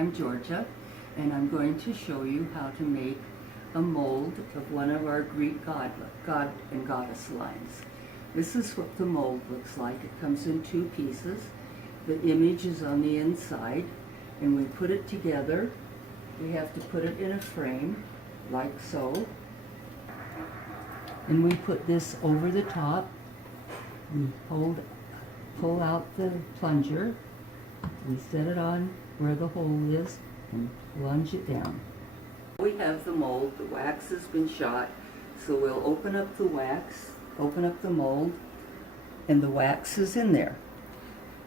I'm Georgia, and I'm going to show you how to make a mold of one of our Greek god and goddess lines. This is what the mold looks like. It comes in two pieces. The image is on the inside, and we put it together. We have to put it in a frame, like so. And we put this over the top. We pull out the plunger. We set it on where the hole is and plunge it down. We have the mold. The wax has been shot, so we'll open up the wax, open up the mold, and the wax is in there.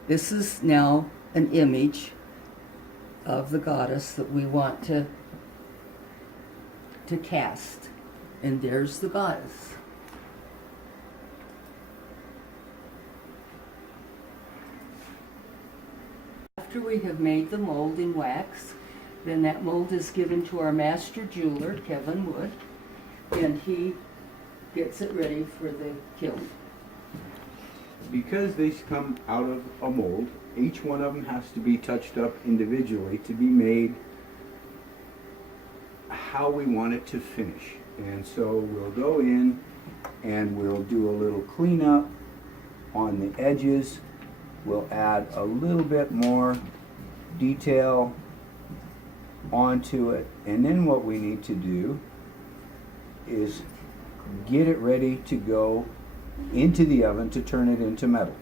This is now an image of the goddess that we want to cast. And there's the goddess. After we have made the mold in wax, then that mold is given to our master jeweler, Kevin Wood, and he gets it ready for the kiln. Because these come out of a mold, each one of them has to be touched up individually to be made how we want it to finish. And so we'll go in and we'll do a little cleanup on the edges. We'll add a little bit more detail onto it, and then what we need to do is get it ready to go into the oven to turn it into metal.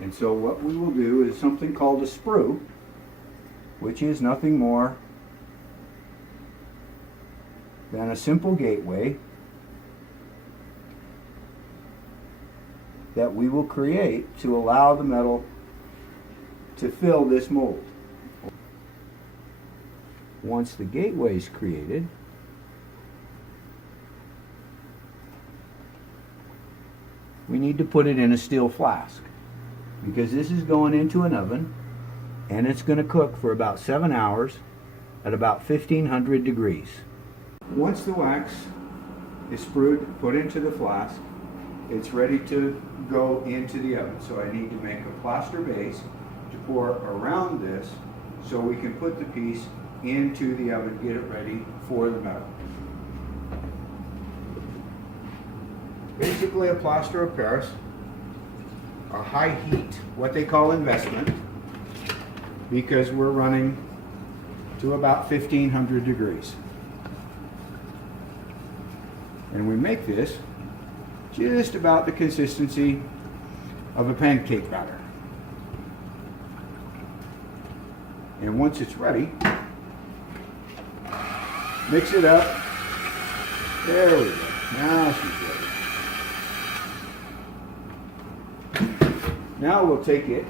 And so what we will do is something called a sprue, which is nothing more than a simple gateway that we will create to allow the metal to fill this mold. Once the gateway is created, we need to put it in a steel flask, because this is going into an oven and it's going to cook for about 7 hours at about 1500 degrees. Once the wax is sprued, put into the flask, it's ready to go into the oven. So I need to make a plaster base to pour around this so we can put the piece into the oven, get it ready for the metal. Basically a plaster of Paris, a high heat, what they call investment, because we're running to about 1500 degrees. And we make this just about the consistency of a pancake batter. And once it's ready, mix it up. There we go. Now she's ready. Now we'll take it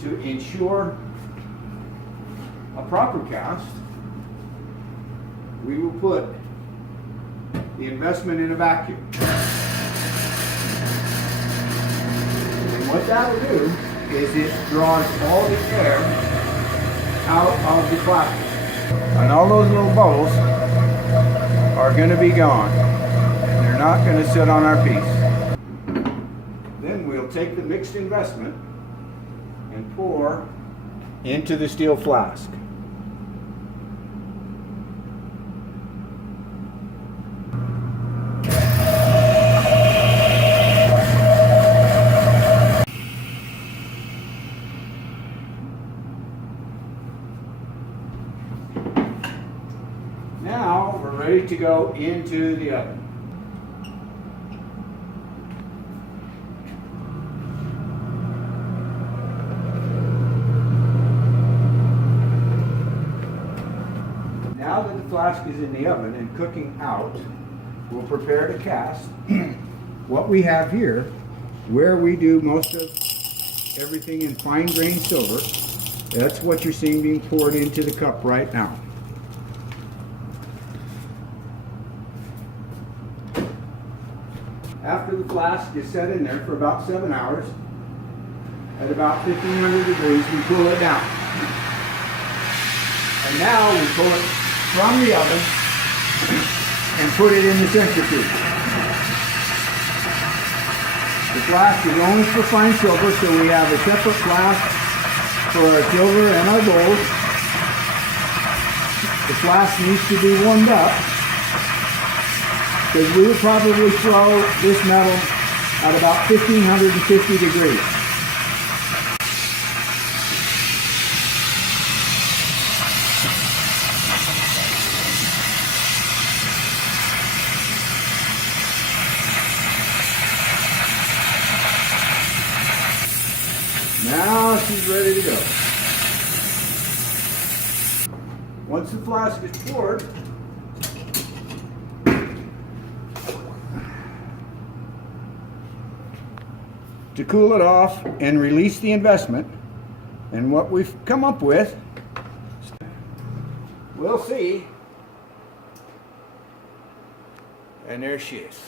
to ensure a proper cast. We will put the investment in a vacuum. And what that will do is it draws all the air out of the plastic. And all those little bubbles are going to be gone. They're not going to sit on our piece. Then we'll take the mixed investment and pour into the steel flask. Now we're ready to go into the oven. Now that the flask is in the oven and cooking out, we'll prepare to cast. What we have here, where we do most of everything in fine grained silver, that's what you're seeing being poured into the cup right now. After the flask is set in there for about 7 hours, at about 1500 degrees, we cool it down. And now we pull it from the oven and put it in the centrifuge. The flask is only for fine silver, so we have a separate flask for our silver and our gold. The flask needs to be warmed up because we would probably throw this metal at about 1550 degrees. Now she's ready to go. Once the flask is poured, to cool it off and release the investment, and what we've come up with, we'll see. And there she is.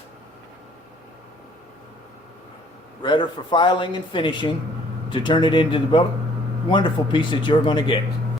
Ready for filing and finishing to turn it into the wonderful piece that you're going to get.